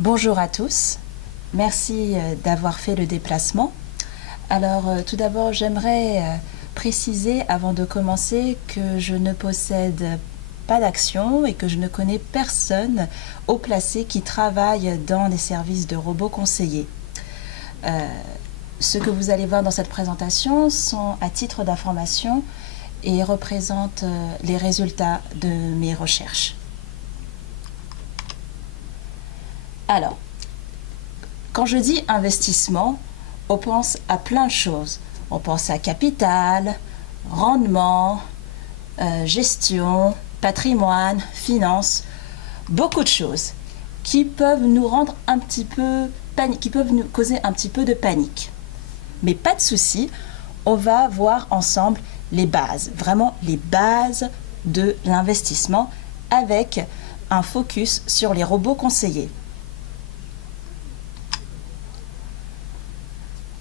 Bonjour à tous, merci d'avoir fait le déplacement. Alors tout d'abord j'aimerais préciser avant de commencer que je ne possède pas d'action et que je ne connais personne haut placé qui travaille dans les services de robots conseillers. Ce que vous allez voir dans cette présentation sont à titre d'information et représentent les résultats de mes recherches. Alors, quand je dis investissement, on pense à plein de choses. On pense à capital, rendement, gestion, patrimoine, finance, beaucoup de choses qui peuvent nous rendre un petit peu qui peuvent nous causer un petit peu de panique. Mais pas de souci, on va voir ensemble les bases, vraiment les bases de l'investissement avec un focus sur les robots conseillers.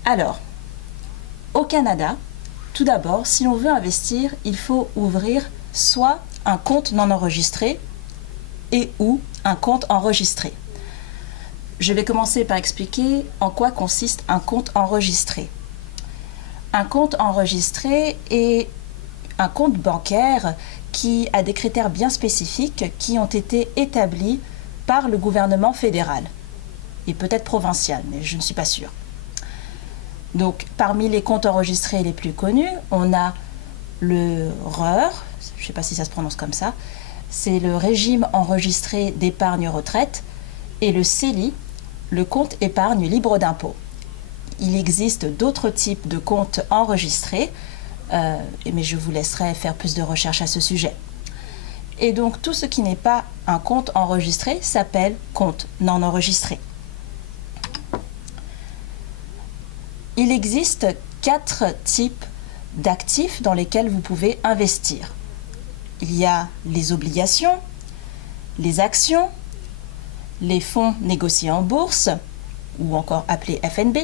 Alors, au Canada, tout d'abord, si on veut investir, il faut ouvrir soit un compte non enregistré et ou un compte enregistré. Je vais commencer par expliquer en quoi consiste un compte enregistré. Un compte enregistré est un compte bancaire qui a des critères bien spécifiques qui ont été établis par le gouvernement fédéral et peut-être provincial, mais je ne suis pas sûre. Donc, parmi les comptes enregistrés les plus connus, on a le REER, je ne sais pas si ça se prononce comme ça, c'est le régime enregistré d'épargne retraite, et le CELI, le compte épargne libre d'impôt. Il existe d'autres types de comptes enregistrés, mais je vous laisserai faire plus de recherches à ce sujet. Et donc, tout ce qui n'est pas un compte enregistré s'appelle compte non enregistré. Il existe 4 types d'actifs dans lesquels vous pouvez investir. Il y a les obligations, les actions, les fonds négociés en bourse, ou encore appelés FNB,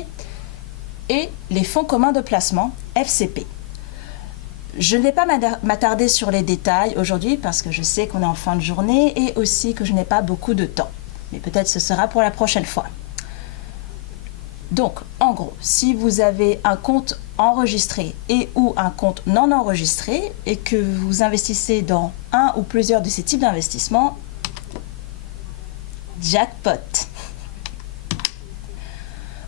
et les fonds communs de placement, FCP. Je ne vais pas m'attarder sur les détails aujourd'hui parce que je sais qu'on est en fin de journée et aussi que je n'ai pas beaucoup de temps. Mais peut-être ce sera pour la prochaine fois. Donc, en gros, si vous avez un compte enregistré et ou un compte non enregistré et que vous investissez dans un ou plusieurs de ces types d'investissements, jackpot!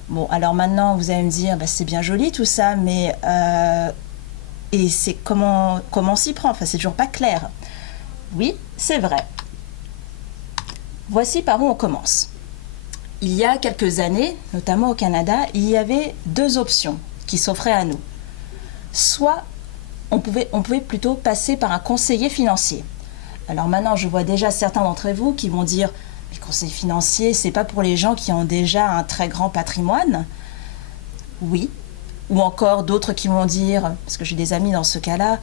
Bon, alors maintenant, vous allez me dire, c'est bien joli tout ça, mais et c'est comment on s'y prend? Enfin, c'est toujours pas clair. Oui, c'est vrai. Voici par où on commence. Il y a quelques années, notamment au Canada, il y avait 2 options qui s'offraient à nous. Soit on pouvait plutôt passer par un conseiller financier. Alors maintenant, je vois déjà certains d'entre vous qui vont dire « Mais conseiller financier, c'est pas pour les gens qui ont déjà un très grand patrimoine ?» Oui. Ou encore d'autres qui vont dire, parce que j'ai des amis dans ce cas-là,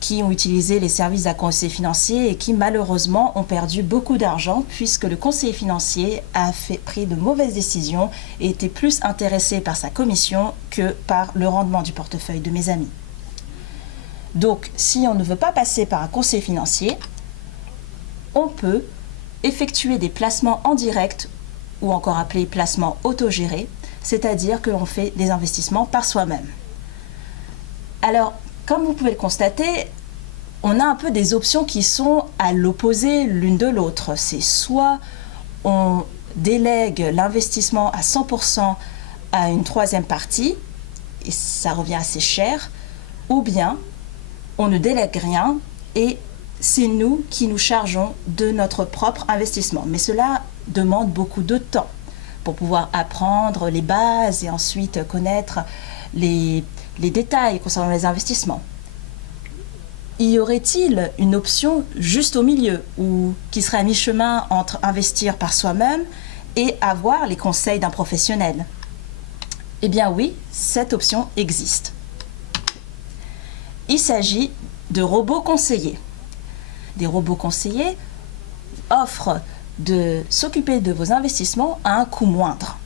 qui ont utilisé les services d'un conseiller financier et qui malheureusement ont perdu beaucoup d'argent puisque le conseiller financier a pris de mauvaises décisions et était plus intéressé par sa commission que par le rendement du portefeuille de mes amis. Donc, si on ne veut pas passer par un conseiller financier, on peut effectuer des placements en direct ou encore appelés placements autogérés, c'est-à-dire que l'on fait des investissements par soi-même. Alors, comme vous pouvez le constater, on a un peu des options qui sont à l'opposé l'une de l'autre. C'est soit on délègue l'investissement à 100% à une troisième partie, et ça revient assez cher, ou bien on ne délègue rien et c'est nous qui nous chargeons de notre propre investissement. Mais cela demande beaucoup de temps pour pouvoir apprendre les bases et ensuite connaître les détails concernant les investissements. Y aurait-il une option juste au milieu ou qui serait à mi-chemin entre investir par soi-même et avoir les conseils d'un professionnel? Eh bien oui, cette option existe. Il s'agit de robots conseillers. Des robots conseillers offrent de s'occuper de vos investissements à un coût moindre.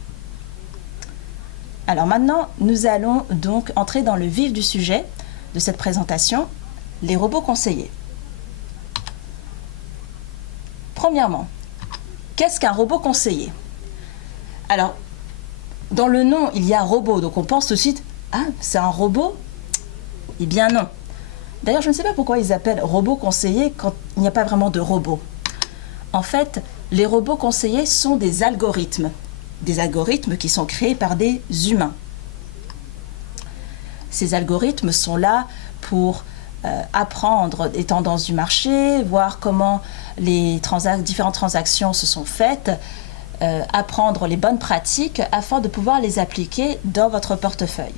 Alors maintenant, nous allons donc entrer dans le vif du sujet de cette présentation, les robots conseillers. Premièrement, qu'est-ce qu'un robot conseiller? Alors, dans le nom, il y a robot, donc on pense tout de suite, ah, c'est un robot? Eh bien non. D'ailleurs, je ne sais pas pourquoi ils appellent robot conseiller quand il n'y a pas vraiment de robot. En fait, les robots conseillers sont des algorithmes qui sont créés par des humains. Ces algorithmes sont là pour apprendre les tendances du marché, voir comment les différentes transactions se sont faites, apprendre les bonnes pratiques afin de pouvoir les appliquer dans votre portefeuille.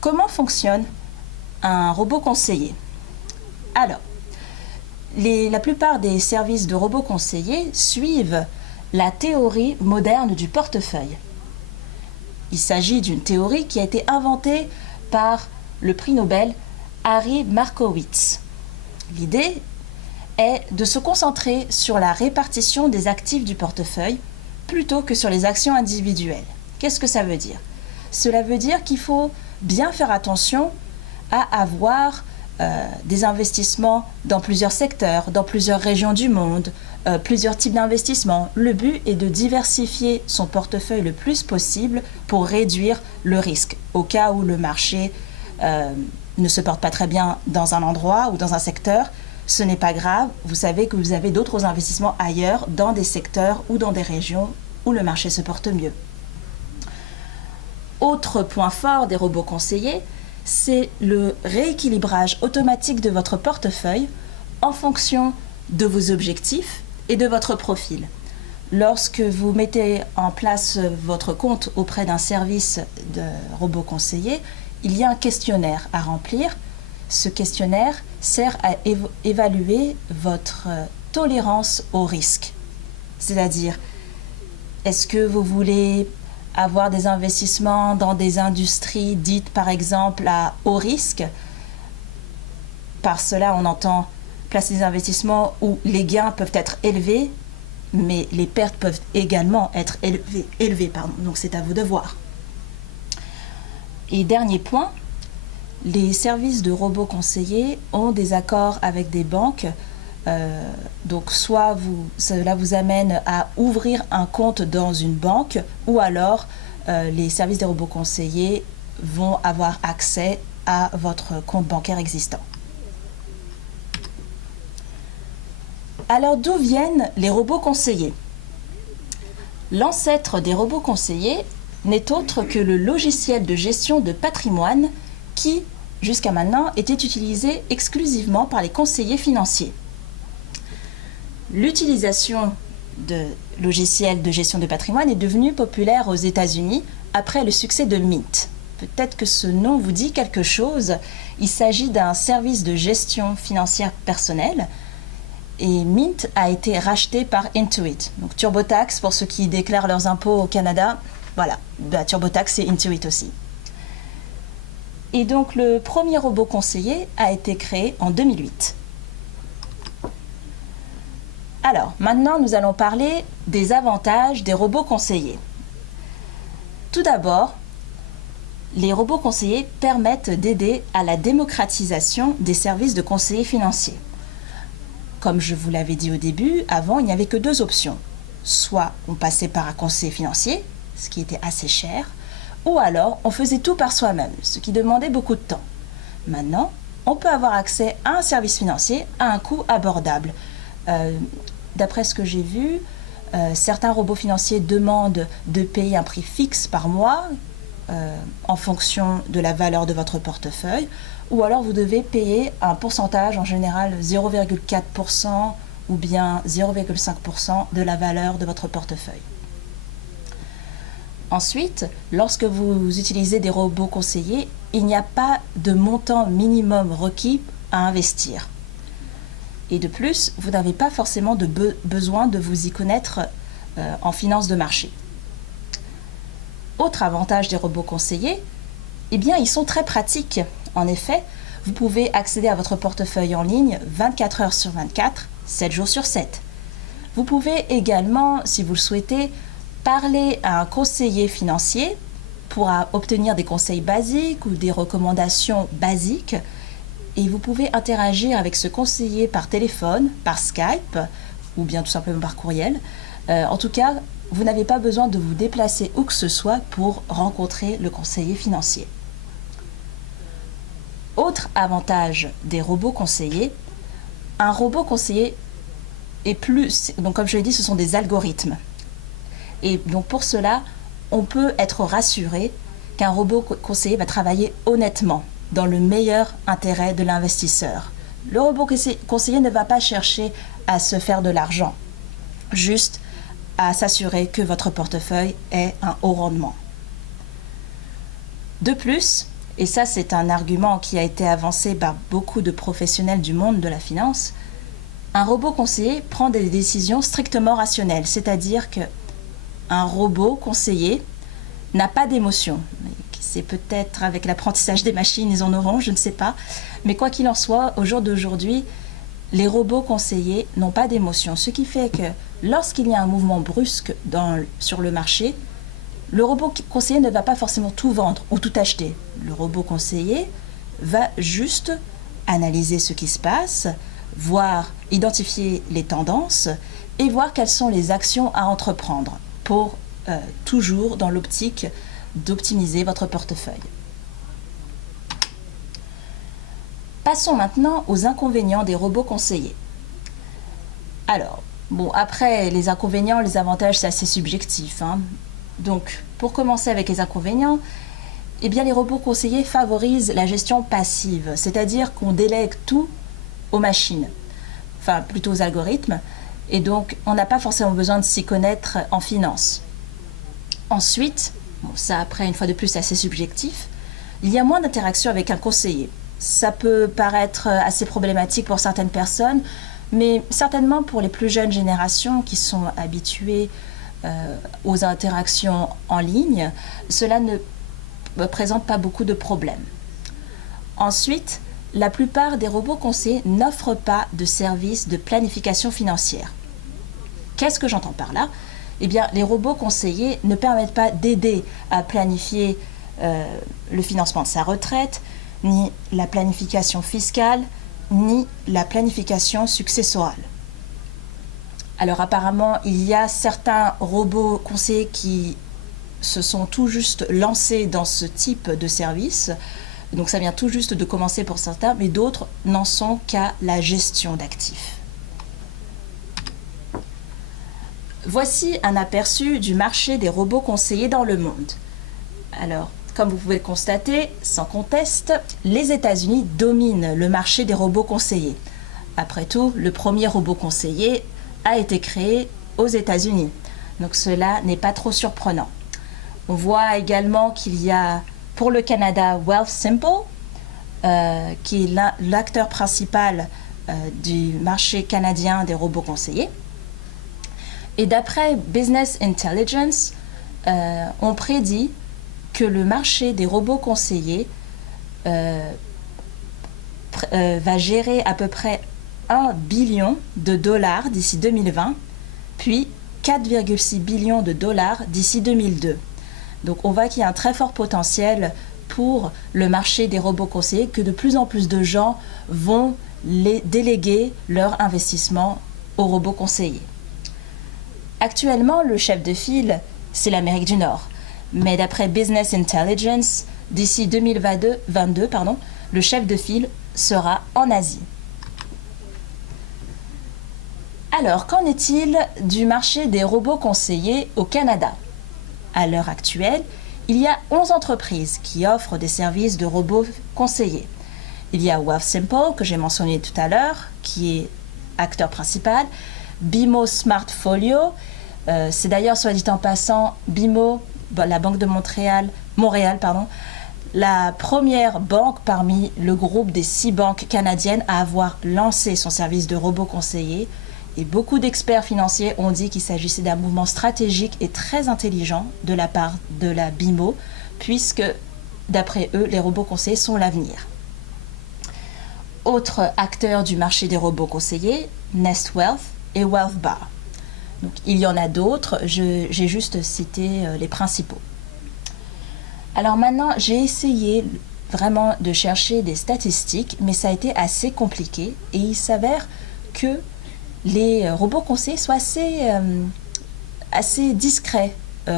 Comment fonctionne un robot conseiller? Alors, la plupart des services de robots conseillers suivent la théorie moderne du portefeuille. Il s'agit d'une théorie qui a été inventée par le prix Nobel Harry Markowitz. L'idée est de se concentrer sur la répartition des actifs du portefeuille plutôt que sur les actions individuelles. Qu'est-ce que ça veut dire? Cela veut dire qu'il faut bien faire attention à avoir des investissements dans plusieurs secteurs, dans plusieurs régions du monde, plusieurs types d'investissements. Le but est de diversifier son portefeuille le plus possible pour réduire le risque. Au cas où le marché ne se porte pas très bien dans un endroit ou dans un secteur, ce n'est pas grave. Vous savez que vous avez d'autres investissements ailleurs, dans des secteurs ou dans des régions où le marché se porte mieux. Autre point fort des robots conseillers, c'est le rééquilibrage automatique de votre portefeuille en fonction de vos objectifs et de votre profil. Lorsque vous mettez en place votre compte auprès d'un service de robot conseiller, il y a un questionnaire à remplir. Ce questionnaire sert à évaluer votre tolérance au risque. C'est-à-dire, est-ce que vous voulez avoir des investissements dans des industries dites par exemple à haut risque? Par cela, on entend placer des investissements où les gains peuvent être élevés, mais les pertes peuvent également être élevées. Donc c'est à vous de voir. Et dernier point, les services de robots conseillers ont des accords avec des banques. Donc soit cela vous amène à ouvrir un compte dans une banque, ou alors les services des robots conseillers vont avoir accès à votre compte bancaire existant. Alors d'où viennent les robots conseillers? L'ancêtre des robots conseillers n'est autre que le logiciel de gestion de patrimoine qui, jusqu'à maintenant, était utilisé exclusivement par les conseillers financiers. L'utilisation de logiciels de gestion de patrimoine est devenue populaire aux États-Unis après le succès de Mint. Peut-être que ce nom vous dit quelque chose. Il s'agit d'un service de gestion financière personnelle et Mint a été racheté par Intuit. Donc TurboTax, pour ceux qui déclarent leurs impôts au Canada, voilà, TurboTax c'est Intuit aussi. Et donc le premier robot conseiller a été créé en 2008. Alors, maintenant, nous allons parler des avantages des robots conseillers. Tout d'abord, les robots conseillers permettent d'aider à la démocratisation des services de conseillers financiers. Comme je vous l'avais dit au début, avant, il n'y avait que deux options. Soit on passait par un conseiller financier, ce qui était assez cher, ou alors on faisait tout par soi-même, ce qui demandait beaucoup de temps. Maintenant, on peut avoir accès à un service financier à un coût abordable. D'après ce que j'ai vu, certains robots financiers demandent de payer un prix fixe par mois en fonction de la valeur de votre portefeuille, ou alors vous devez payer un pourcentage, en général 0,4% ou bien 0,5% de la valeur de votre portefeuille. Ensuite, lorsque vous utilisez des robots conseillers, il n'y a pas de montant minimum requis à investir. Et de plus, vous n'avez pas forcément besoin de vous y connaître en finance de marché. Autre avantage des robots conseillers, eh bien, ils sont très pratiques. En effet, vous pouvez accéder à votre portefeuille en ligne 24 heures sur 24, 7 jours sur 7. Vous pouvez également, si vous le souhaitez, parler à un conseiller financier pour obtenir des conseils basiques ou des recommandations basiques. Et vous pouvez interagir avec ce conseiller par téléphone, par Skype ou bien tout simplement par courriel. En tout cas, vous n'avez pas besoin de vous déplacer où que ce soit pour rencontrer le conseiller financier. Autre avantage des robots conseillers, un robot conseiller est plus... Donc comme je l'ai dit, ce sont des algorithmes. Et donc pour cela, on peut être rassuré qu'un robot conseiller va travailler honnêtement, dans le meilleur intérêt de l'investisseur. Le robot conseiller ne va pas chercher à se faire de l'argent, juste à s'assurer que votre portefeuille ait un haut rendement. De plus, et ça c'est un argument qui a été avancé par beaucoup de professionnels du monde de la finance, un robot conseiller prend des décisions strictement rationnelles, c'est-à-dire qu'un robot conseiller n'a pas d'émotion. C'est peut-être avec l'apprentissage des machines, ils en auront, je ne sais pas. Mais quoi qu'il en soit, au jour d'aujourd'hui, les robots conseillers n'ont pas d'émotion. Ce qui fait que lorsqu'il y a un mouvement brusque sur le marché, le robot conseiller ne va pas forcément tout vendre ou tout acheter. Le robot conseiller va juste analyser ce qui se passe, identifier les tendances et voir quelles sont les actions à entreprendre pour toujours dans l'optique d'optimiser votre portefeuille. Passons maintenant aux inconvénients des robots conseillers. Alors, après les inconvénients, les avantages, c'est assez subjectif, hein. Donc, pour commencer avec les inconvénients, eh bien, les robots conseillers favorisent la gestion passive, c'est-à-dire qu'on délègue tout aux machines, enfin plutôt aux algorithmes, et donc on n'a pas forcément besoin de s'y connaître en finance. Ensuite, ça après une fois de plus c'est assez subjectif, il y a moins d'interaction avec un conseiller. Ça peut paraître assez problématique pour certaines personnes, mais certainement pour les plus jeunes générations qui sont habituées aux interactions en ligne, cela ne présente pas beaucoup de problèmes. Ensuite, la plupart des robots conseillers n'offrent pas de service de planification financière. Qu'est-ce que j'entends par là ? Eh bien, les robots conseillers ne permettent pas d'aider à planifier le financement de sa retraite, ni la planification fiscale, ni la planification successorale. Alors apparemment, il y a certains robots conseillers qui se sont tout juste lancés dans ce type de service. Donc ça vient tout juste de commencer pour certains, mais d'autres n'en sont qu'à la gestion d'actifs. Voici un aperçu du marché des robots conseillers dans le monde. Alors, comme vous pouvez le constater, sans conteste, les États-Unis dominent le marché des robots conseillers. Après tout, le premier robot conseiller a été créé aux États-Unis. Donc cela n'est pas trop surprenant. On voit également qu'il y a pour le Canada Wealthsimple, qui est l'acteur principal du marché canadien des robots conseillers. Et d'après Business Intelligence, on prédit que le marché des robots conseillers va gérer à peu près 1 billion de dollars d'ici 2020, puis 4,6 billions de dollars d'ici 2002. Donc on voit qu'il y a un très fort potentiel pour le marché des robots conseillers, que de plus en plus de gens vont déléguer leur investissement aux robots conseillers. Actuellement, le chef de file, c'est l'Amérique du Nord. Mais d'après Business Intelligence, d'ici 2022, le chef de file sera en Asie. Alors, qu'en est-il du marché des robots conseillers au Canada ? À l'heure actuelle, il y a 11 entreprises qui offrent des services de robots conseillers. Il y a Wealthsimple, que j'ai mentionné tout à l'heure, qui est acteur principal, BMO Smartfolio, c'est d'ailleurs, soit dit en passant, BMO, la Banque de Montréal, la première banque parmi le groupe des 6 banques canadiennes à avoir lancé son service de robot conseiller. Et beaucoup d'experts financiers ont dit qu'il s'agissait d'un mouvement stratégique et très intelligent de la part de la BMO, puisque, d'après eux, les robots conseillers sont l'avenir. Autre acteur du marché des robots conseillers, Nest Wealth et WealthBar. Donc, il y en a d'autres, j'ai juste cité les principaux. Alors maintenant, j'ai essayé vraiment de chercher des statistiques, mais ça a été assez compliqué et il s'avère que les robots conseillers sont assez assez discrets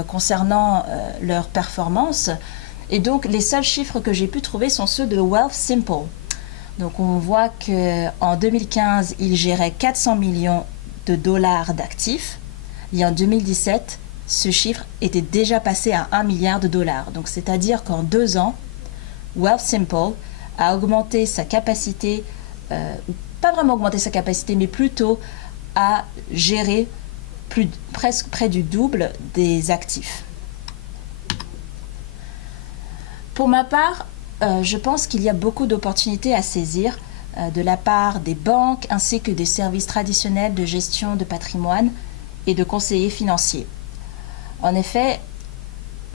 concernant leur performance. Et donc, les seuls chiffres que j'ai pu trouver sont ceux de Wealthsimple. Donc, on voit qu'en 2015, ils géraient 400 millions de dollars d'actifs. Et en 2017, ce chiffre était déjà passé à 1 milliard de dollars. Donc, c'est-à-dire qu'en 2 ans, Wealthsimple a augmenté sa capacité, ou pas vraiment augmenté sa capacité, mais plutôt à gérer presque près du double des actifs. Pour ma part, je pense qu'il y a beaucoup d'opportunités à saisir de la part des banques ainsi que des services traditionnels de gestion de patrimoine et de conseillers financiers. En effet,